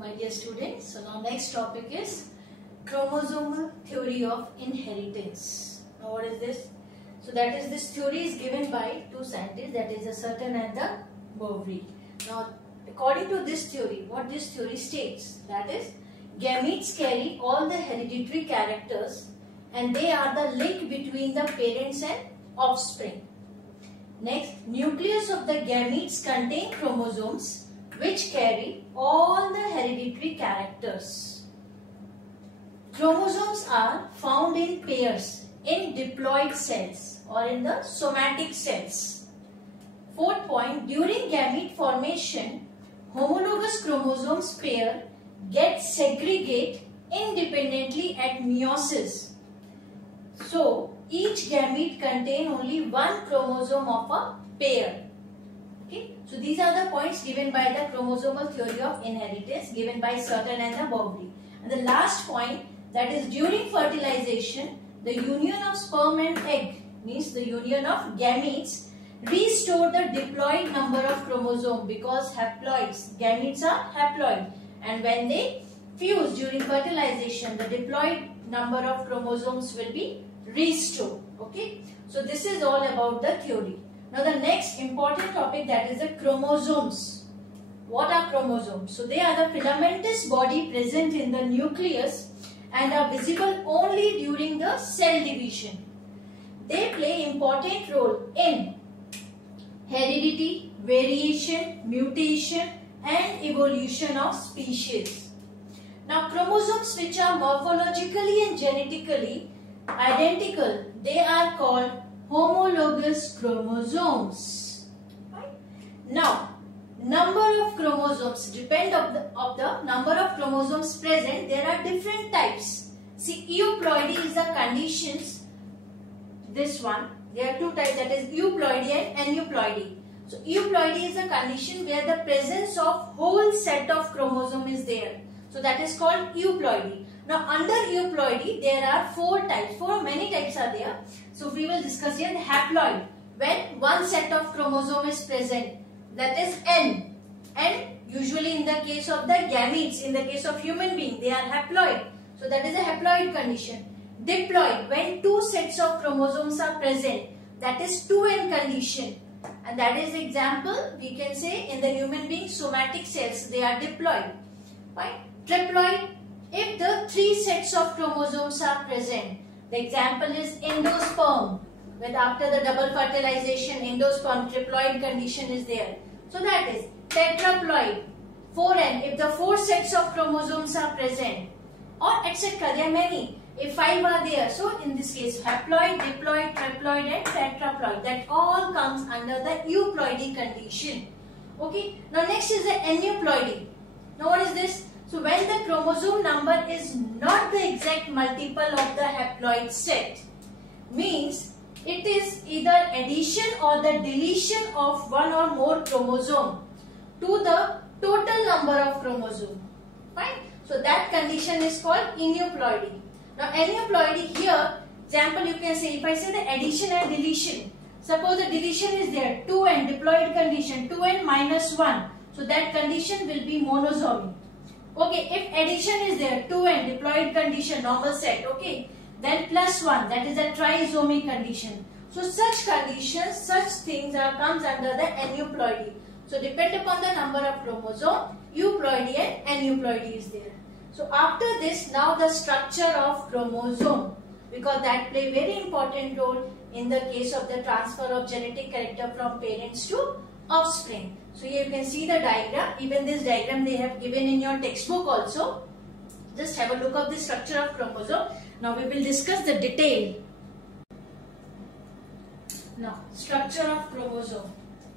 my dear students. So now next topic is chromosomal theory of inheritance. Now what is this? So that is, this theory is given by two scientists, that is the Sutton and the Boveri. Now according to this theory, what this theory states, that is gametes carry all the hereditary characters and they are the link between the parents and offspring. Next, nucleus of the gametes contain chromosomes which carry all the hereditary characters. Chromosomes are found in pairs in diploid cells or in the somatic cells. Fourth point, during gamete formation, homologous chromosomes pair get segregate independently at meiosis. So, each gamete contain only one chromosome of a pair. Okay, so these are the points given by the chromosomal theory of inheritance given by Sutton and the Boveri. And the last point, that is during fertilization, the union of sperm and egg, means the union of gametes, restore the diploid number of chromosome, because haploids, gametes are haploid, and when they fuse during fertilization, the diploid number of chromosomes will be restored. Okay, so this is all about the theory. Now the next important topic, that is the chromosomes. What are chromosomes? So they are the filamentous body present in the nucleus and are visible only during the cell division. They play important role in heredity, variation, mutation and evolution of species. Now chromosomes which are morphologically and genetically identical, they are called homologous chromosomes. Right? Now, number of chromosomes depend of the number of chromosomes present. There are different types. See, euploidy is the conditions. This one, there are two types, that is euploidy and aneuploidy. So, euploidy is the condition where the presence of whole set of chromosome is there. So, that is called euploidy. Now, under euploidy, there are four types. Many types are there. So, we will discuss here the haploid. When one set of chromosome is present, that is N. And usually in the case of the gametes, in the case of human being, they are haploid. So, that is a haploid condition. Diploid, when two sets of chromosomes are present, that is 2N condition. And that is example, we can say in the human being somatic cells, they are diploid. Right? Triploid, if the three sets of chromosomes are present, the example is endosperm, with after the double fertilization, endosperm, triploid condition is there. So that is tetraploid, 4N, if the four sets of chromosomes are present, or etc. There are many. If 5 are there, so in this case, haploid, diploid, triploid and tetraploid, that all comes under the euploidy condition. Okay. Now next is the aneuploidy. Now what is this? So when the chromosome number is not the exact multiple of the haploid set, means it is either addition or the deletion of one or more chromosome to the total number of chromosome. Fine. So that condition is called aneuploidy. Now aneuploidy here, example you can say, if I say the addition and deletion, suppose the deletion is there, 2N, diploid condition, 2N minus 1. So that condition will be monosomy. Okay, if addition is there, 2N, diploid condition, normal set, okay, then plus 1, that is a trisomy condition. So such conditions, such things comes under the aneuploidy. So depend upon the number of chromosome, euploidy and aneuploidy is there. So after this, now the structure of chromosome, because that play very important role in the case of the transfer of genetic character from parents to offspring. So here you can see the diagram. Even this diagram they have given in your textbook also. Just have a look of the structure of chromosome. Now we will discuss the detail. Now structure of chromosome.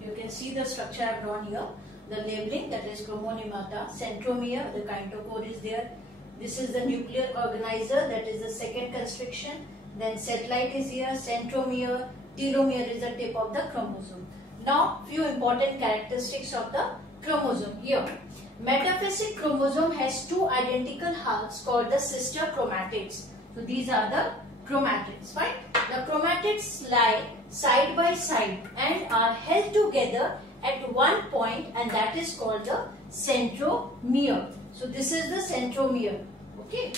You can see the structure I have drawn here. The labeling, that is chromonymata, centromere, the kinetochore is there. This is the nuclear organizer, that is the second constriction. Then satellite is here, centromere, telomere is the tip of the chromosome. Now few important characteristics of the chromosome here. Metaphasic chromosome has two identical halves called the sister chromatids. So these are the chromatids, right? The chromatids lie side by side and are held together at one point, and that is called the centromere. So this is the centromere. Okay.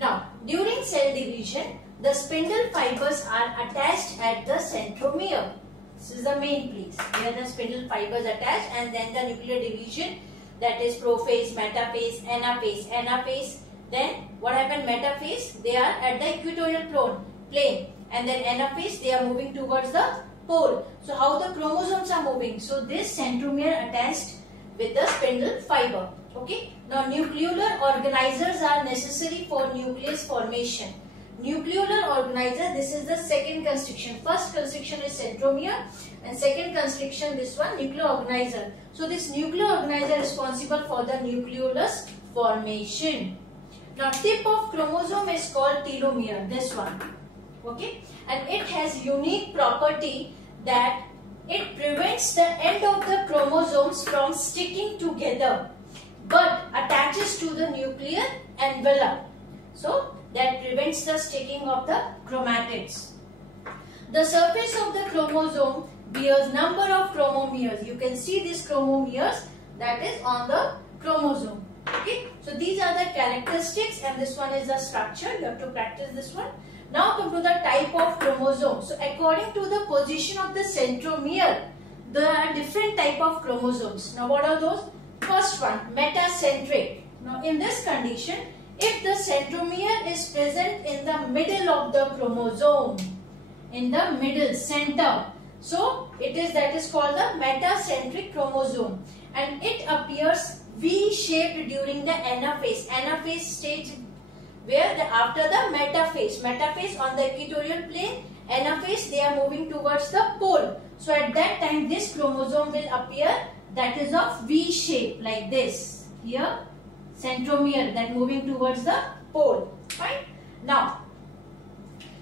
Now during cell division, the spindle fibers are attached at the centromere. This is the main place where the spindle fibers attached, and then the nuclear division, that is prophase, metaphase, anaphase. Anaphase, then what happened? Metaphase, they are at the equatorial plane, and then anaphase, they are moving towards the pole. So how the chromosomes are moving? So this centromere attached with the spindle fiber. Okay. Now nucleolar organizers are necessary for nucleus formation. Nucleolar organizer, this is the second constriction. First constriction is centromere, and second constriction, this one, nuclear organizer. So this nuclear organizer is responsible for the nucleolus formation. Now tip of chromosome is called telomere, this one. Okay, and it has unique property that it prevents the end of the chromosomes from sticking together, but attaches to the nuclear envelope. So that prevents the sticking of the chromatids. The surface of the chromosome bears number of chromomeres. You can see these chromomeres that is on the chromosome. Okay, so these are the characteristics, and this one is the structure. You have to practice this one. Now come to the type of chromosome. So according to the position of the centromere, there are different type of chromosomes. Now what are those? First one, metacentric. Now in this condition, if the centromere is present in the middle of the chromosome, in the middle, center, so that is called the metacentric chromosome, and it appears V-shaped during the anaphase. Anaphase stage where after the metaphase on the equatorial plane, anaphase, they are moving towards the pole. So at that time this chromosome will appear, that is of V shape, like this. Here centromere, that moving towards the pole. Fine. Now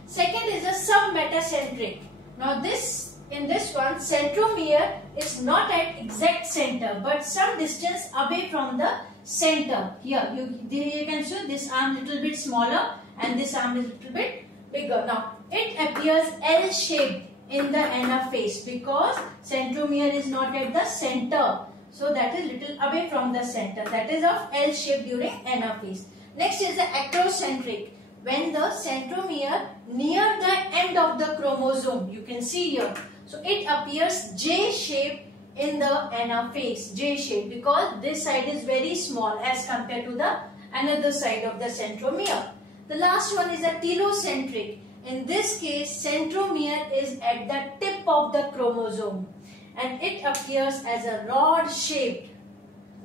second is a submetacentric. Now in this one, centromere is not at exact center, but some distance away from the center. Here you can see this arm little bit smaller and this arm is little bit bigger. Now it appears L-shaped in the anaphase because centromere is not at the center. So that is little away from the center. That is of L shape during anaphase. Next is the acrocentric. When the centromere near the end of the chromosome, you can see here. So it appears J shape in the anaphase. J shape, because this side is very small as compared to the another side of the centromere. The last one is a telocentric. In this case, centromere is at the tip of the chromosome, and it appears as a rod-shaped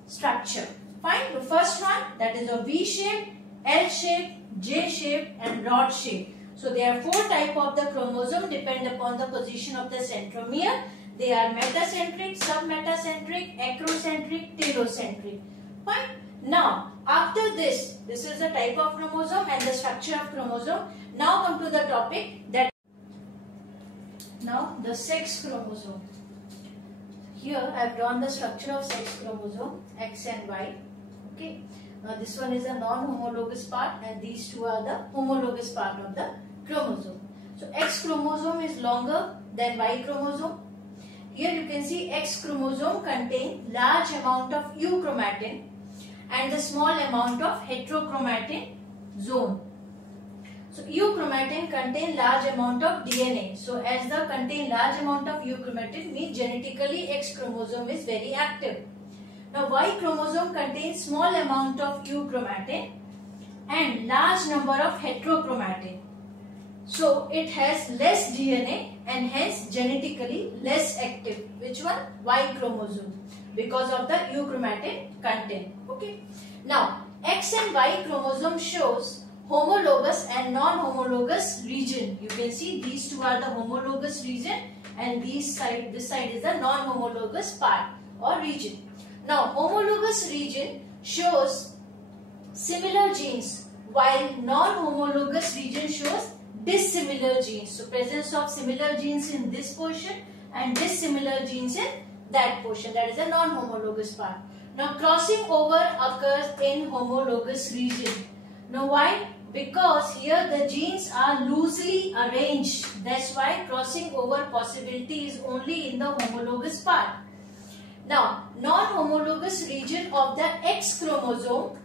structure. Fine. The first one, that is a V shape, L shape, J shape and rod shape. So there are four types of the chromosome depend upon the position of the centromere. They are metacentric, submetacentric, acrocentric, telocentric. Fine. Now after this is the type of chromosome and the structure of chromosome. Now come to the topic that now the sex chromosome. Here I have drawn the structure of sex chromosome, X and Y. Okay. Now this one is a non-homologous part and these two are the homologous part of the chromosome. So X chromosome is longer than Y chromosome. Here you can see X chromosome contain large amount of euchromatin and a small amount of heterochromatin zone. So euchromatin contain large amount of DNA. So as the contain large amount of euchromatin means genetically X chromosome is very active. Now Y chromosome contains small amount of euchromatin and large number of heterochromatin. So it has less DNA and hence genetically less active. Which one? Y chromosome, because of the euchromatin content. Okay. Now X and Y chromosome shows homologous and non-homologous region. You can see these two are the homologous region and this side is the non-homologous part or region. Now homologous region shows similar genes while non-homologous region shows dissimilar genes. So presence of similar genes in this portion and dissimilar genes in that portion, that is a non-homologous part. Now crossing over occurs in homologous region. Now why? Because here the genes are loosely arranged. That's why crossing over possibility is only in the homologous part. Now non-homologous region of the X chromosome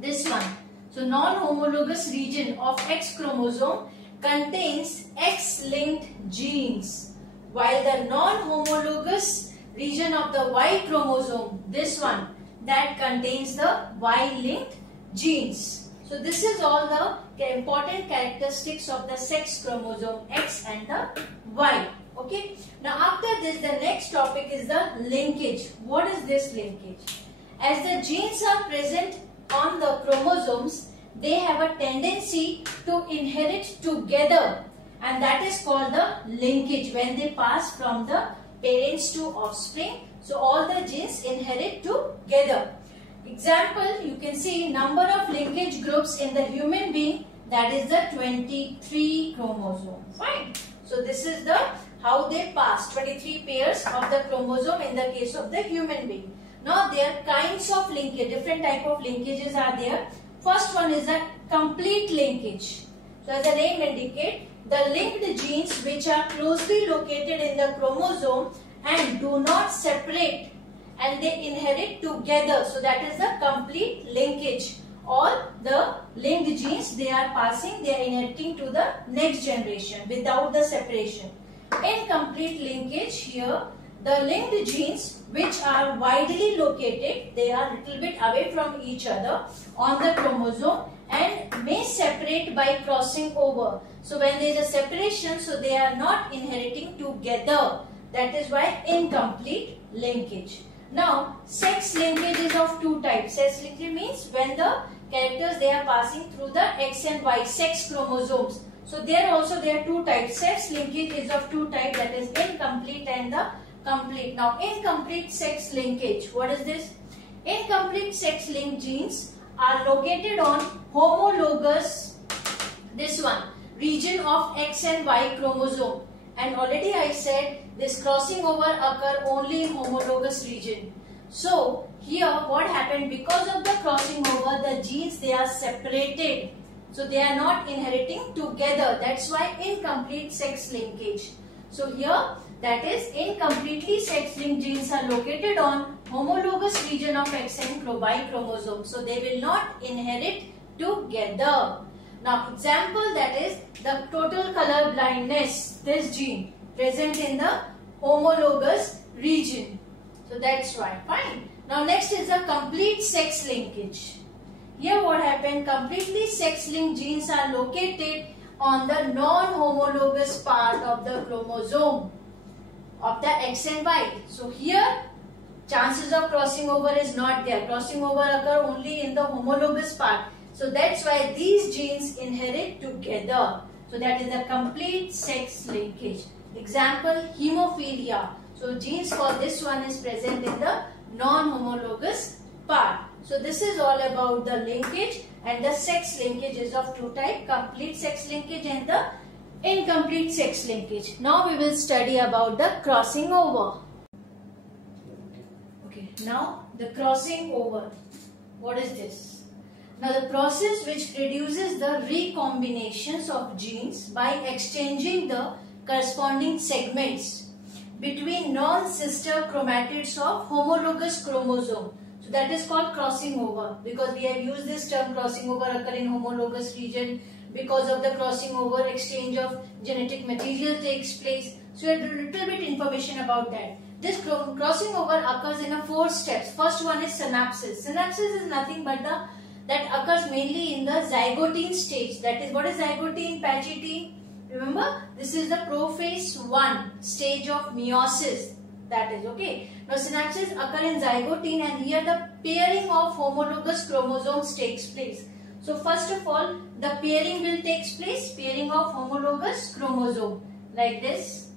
this one. So non-homologous region of X chromosome contains X-linked genes, while the non-homologous region of the Y chromosome, this one, that contains the Y-linked genes. So this is all the important characteristics of the sex chromosome X and the Y. Okay. Now after this, the next topic is the linkage. What is this linkage? As the genes are present on the chromosomes, they have a tendency to inherit together, and that is called the linkage when they pass from the parents to offspring. So all the genes inherit together. Example, you can see number of linkage groups in the human being, that is the 23 chromosome. Fine. So this is the how they pass, 23 pairs of the chromosome in the case of the human being. Now there are kinds of linkage, different type of linkages are there. First one is a complete linkage. So as the name indicates, the linked genes which are closely located in the chromosome and do not separate, and they inherit together. So that is the complete linkage. All the linked genes, they are passing, they are inheriting to the next generation without the separation. Incomplete linkage, here the linked genes which are widely located, they are little bit away from each other on the chromosome and may separate by crossing over. So when there is a separation, so they are not inheriting together. That is why incomplete linkage. Now, sex linkage is of two types. Sex linkage means when the characters, they are passing through the X and Y sex chromosomes. So there also there are two types. Sex linkage is of two types, that is incomplete and the complete. Now, incomplete sex linkage, what is this? Incomplete sex linked genes are located on homologous, this one, region of X and Y chromosome. And already I said this crossing over occur only in homologous region. So here what happened, because of the crossing over, the genes, they are separated. So they are not inheriting together. That's why incomplete sex linkage. So here that is incompletely sex linked genes are located on homologous region of X and Y chromosome. So they will not inherit together. Now example, that is the total color blindness, this gene present in the homologous region. So that's why. Fine. Now next is the complete sex linkage. Here what happened, completely sex linked genes are located on the non-homologous part of the chromosome of the X and Y. So here chances of crossing over is not there. Crossing over occur only in the homologous part. So that's why these genes inherit together. So that is the complete sex linkage. Example, hemophilia. So genes for this one is present in the non-homologous part. So this is all about the linkage, and the sex linkage is of two types, complete sex linkage and the incomplete sex linkage. Now we will study about the crossing over. Okay, now the crossing over. What is this? Now the process which produces the recombinations of genes by exchanging the corresponding segments between non-sister chromatids of homologous chromosome. So that is called crossing over, because we have used this term crossing over occur in homologous region. Because of the crossing over, exchange of genetic material takes place. So you have a little bit information about that. This crossing over occurs in 4 steps. First one is synapsis. Synapsis is nothing but that occurs mainly in the zygotine stage. That is, what is zygotine, pachytene? Remember, this is the prophase 1 stage of meiosis. That is okay. Now synapses occur in zygotine, and here the pairing of homologous chromosomes takes place. So first of all, the pairing will take place, pairing of homologous chromosome like this.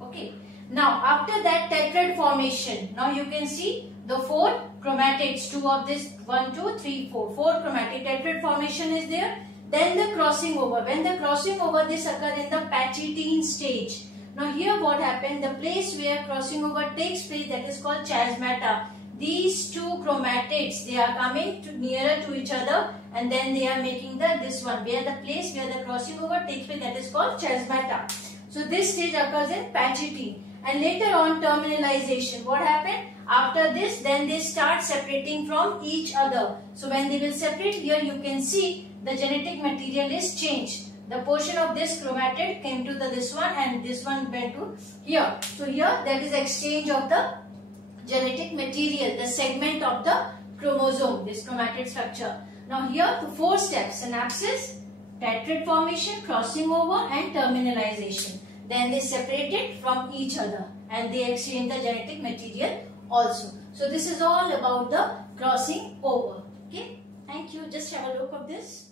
Okay. Now after that, tetrad formation. Now you can see the 4 chromatids, 2 of this, 1, 2, 3, 4. 4 chromatid tetrad formation is there. Then the crossing over. When the crossing over, this occur in the pachytene stage. Now here what happened, the place where crossing over takes place, that is called chasmata. These 2 chromatids, they are coming nearer to each other, and then they are making this one, where the place where the crossing over takes place, that is called chasmata. So this stage occurs in pachytene. And later on, terminalization. What happened? After this, then they start separating from each other. So when they will separate, here you can see the genetic material is changed. The portion of this chromatid came to this one and this one went to here. So here that is exchange of the genetic material, the segment of the chromosome, this chromatid structure. Now here the 4 steps: synapsis, tetrad formation, crossing over and terminalization. Then they separated from each other and they exchange the genetic material also. So this is all about the crossing over. Okay, thank you. Just have a look of this.